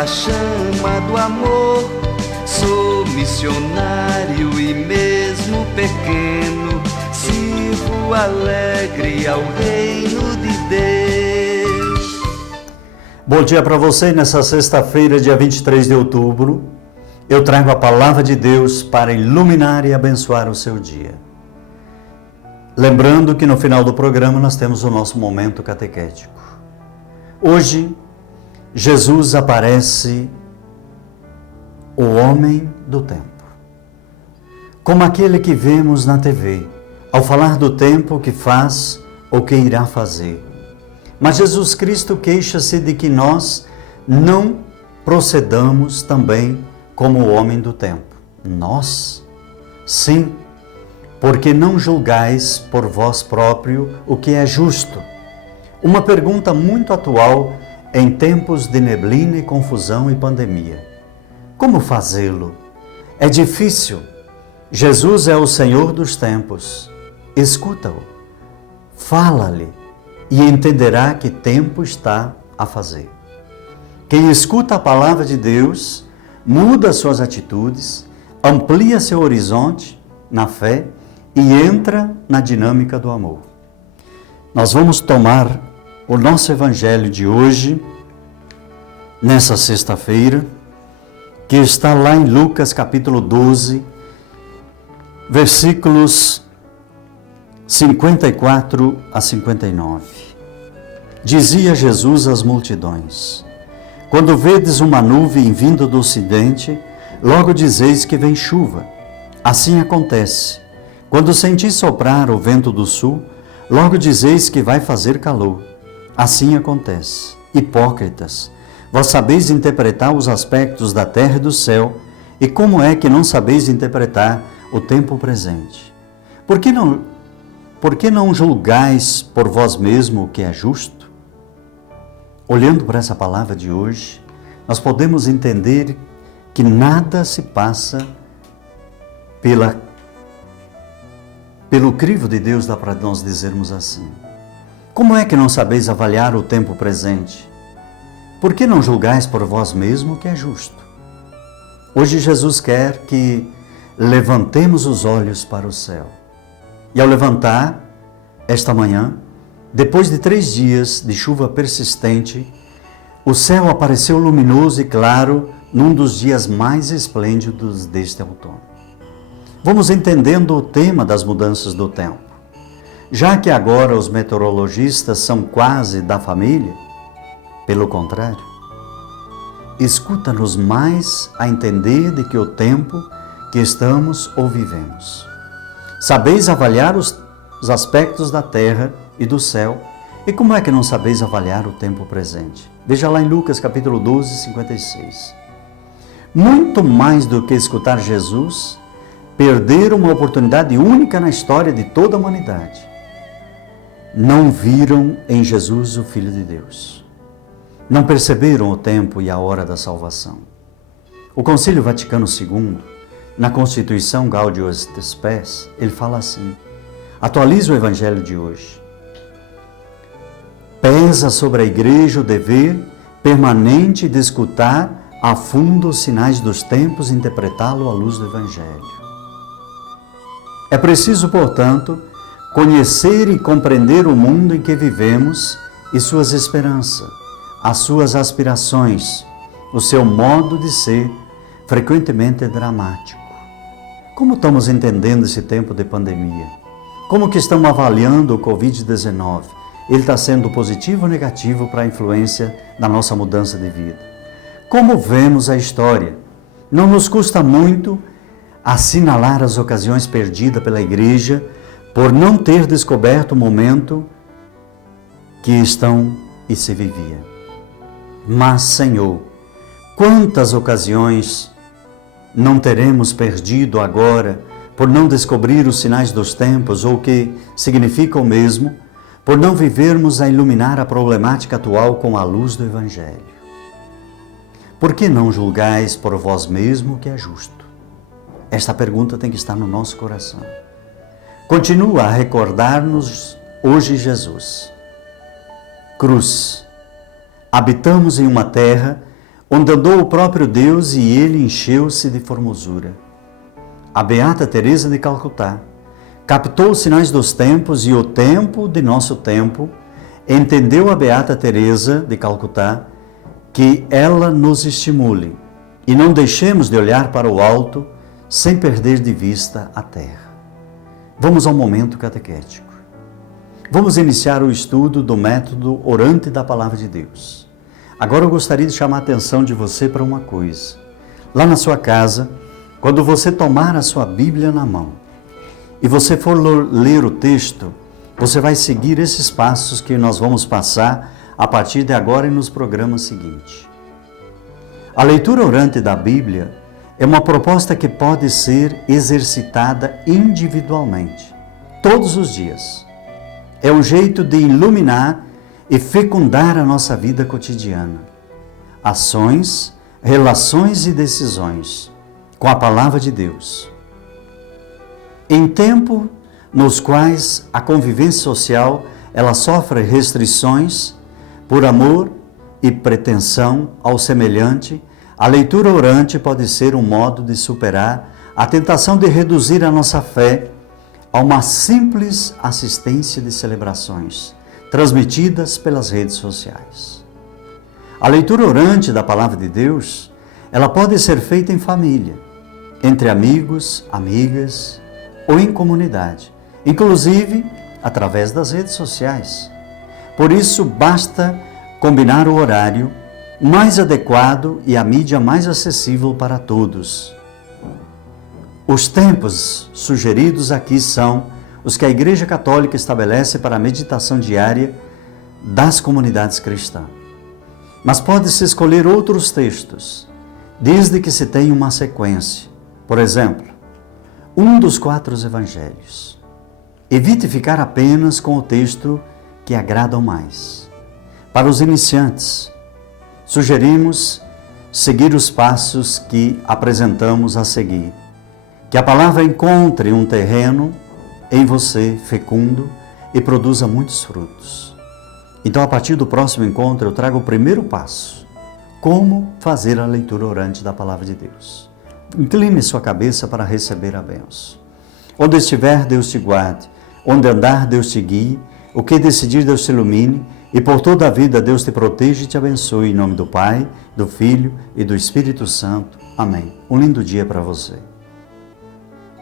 a chama do amor. Sou missionário e mesmo pequeno, sirvo alegre ao reino de Deus. Bom dia para você. Nessa sexta-feira, dia 23 de outubro, eu trago a palavra de Deus para iluminar e abençoar o seu dia. Lembrando que no final do programa nós temos o nosso momento catequético. Hoje, Jesus aparece o homem do tempo, como aquele que vemos na TV, ao falar do tempo que faz ou que irá fazer. Mas Jesus Cristo queixa-se de que nós não procedamos também como o homem do tempo. Nós? Sim, porque não julgais por vós próprio o que é justo. Uma pergunta muito atual em tempos de neblina e confusão e pandemia. Como fazê-lo? É difícil. Jesus é o Senhor dos tempos. Escuta-o, fala-lhe e entenderá que tempo está a fazer. Quem escuta a palavra de Deus muda suas atitudes, amplia seu horizonte na fé e entra na dinâmica do amor. Nós vamos tomar o nosso evangelho de hoje, nessa sexta-feira, que está lá em Lucas capítulo 12, versículos 54 a 59. Dizia Jesus às multidões: quando vedes uma nuvem vindo do ocidente, logo dizeis que vem chuva. Assim acontece. Quando sentis soprar o vento do sul, logo dizeis que vai fazer calor. Assim acontece. Hipócritas, vós sabeis interpretar os aspectos da terra e do céu, e como é que não sabeis interpretar o tempo presente? Por que não julgais por vós mesmo o que é justo? Olhando para essa palavra de hoje, nós podemos entender que nada se passa pelo crivo de Deus, dá para nós dizermos assim. Como é que não sabeis avaliar o tempo presente? Por que não julgais por vós mesmo o que é justo? Hoje Jesus quer que levantemos os olhos para o céu. E ao levantar, esta manhã, depois de 3 dias de chuva persistente, o céu apareceu luminoso e claro num dos dias mais esplêndidos deste outono. Vamos entendendo o tema das mudanças do tempo. Já que agora os meteorologistas são quase da família, pelo contrário, escuta-nos mais a entender de que o tempo que estamos ou vivemos. Sabeis avaliar os aspectos da terra e do céu, e como é que não sabeis avaliar o tempo presente? Veja lá em Lucas capítulo 12, 56. Muito mais do que escutar Jesus, perderam uma oportunidade única na história de toda a humanidade. Não viram em Jesus o Filho de Deus. Não perceberam o tempo e a hora da salvação. O Concílio Vaticano II, na Constituição Gaudium et Spes, ele fala assim: atualiza o Evangelho de hoje. Pesa sobre a Igreja o dever permanente de escutar a fundo os sinais dos tempos e interpretá-lo à luz do Evangelho. É preciso, portanto, conhecer e compreender o mundo em que vivemos e suas esperanças, as suas aspirações, o seu modo de ser, frequentemente dramático. Como estamos entendendo esse tempo de pandemia? Como que estamos avaliando o Covid-19? Ele está sendo positivo ou negativo para a influência da nossa mudança de vida? Como vemos a história? Não nos custa muito assinalar as ocasiões perdidas pela Igreja por não ter descoberto o momento que estão e se vivia. Mas, Senhor, quantas ocasiões não teremos perdido agora por não descobrir os sinais dos tempos ou o que significa o mesmo, por não vivermos a iluminar a problemática atual com a luz do Evangelho? Por que não julgais por vós mesmo o que é justo? Esta pergunta tem que estar no nosso coração. Continua a recordar-nos hoje Jesus. Cruz. Habitamos em uma terra onde andou o próprio Deus e ele encheu-se de formosura. A Beata Teresa de Calcutá captou os sinais dos tempos e o tempo de nosso tempo. Entendeu a Beata Teresa de Calcutá que ela nos estimule e não deixemos de olhar para o alto sem perder de vista a terra. Vamos ao momento catequético. Vamos iniciar o estudo do método orante da Palavra de Deus. Agora eu gostaria de chamar a atenção de você para uma coisa. Lá na sua casa, quando você tomar a sua Bíblia na mão e você for ler o texto, você vai seguir esses passos que nós vamos passar a partir de agora e nos programas seguintes. A leitura orante da Bíblia é uma proposta que pode ser exercitada individualmente, todos os dias. É um jeito de iluminar e fecundar a nossa vida cotidiana. Ações, relações e decisões com a Palavra de Deus. Em tempo nos quais a convivência social ela sofre restrições por amor e pretensão ao semelhante, a leitura orante pode ser um modo de superar a tentação de reduzir a nossa fé a uma simples assistência de celebrações transmitidas pelas redes sociais. A leitura orante da Palavra de Deus, ela pode ser feita em família, entre amigos, amigas ou em comunidade, inclusive através das redes sociais. Por isso, basta combinar o horário mais adequado e a mídia mais acessível para todos. Os tempos sugeridos aqui são os que a Igreja Católica estabelece para a meditação diária das comunidades cristãs. Mas pode-se escolher outros textos, desde que se tenha uma sequência. Por exemplo, um dos 4 evangelhos. Evite ficar apenas com o texto que agradam mais. Para os iniciantes, sugerimos seguir os passos que apresentamos a seguir. Que a palavra encontre um terreno em você fecundo e produza muitos frutos. Então, a partir do próximo encontro, eu trago o primeiro passo. Como fazer a leitura orante da Palavra de Deus. Incline sua cabeça para receber a bênção. Onde estiver, Deus te guarde. Onde andar, Deus te guie. O que decidir, Deus te ilumine. E por toda a vida, Deus te proteja e te abençoe. Em nome do Pai, do Filho e do Espírito Santo. Amém. Um lindo dia para você.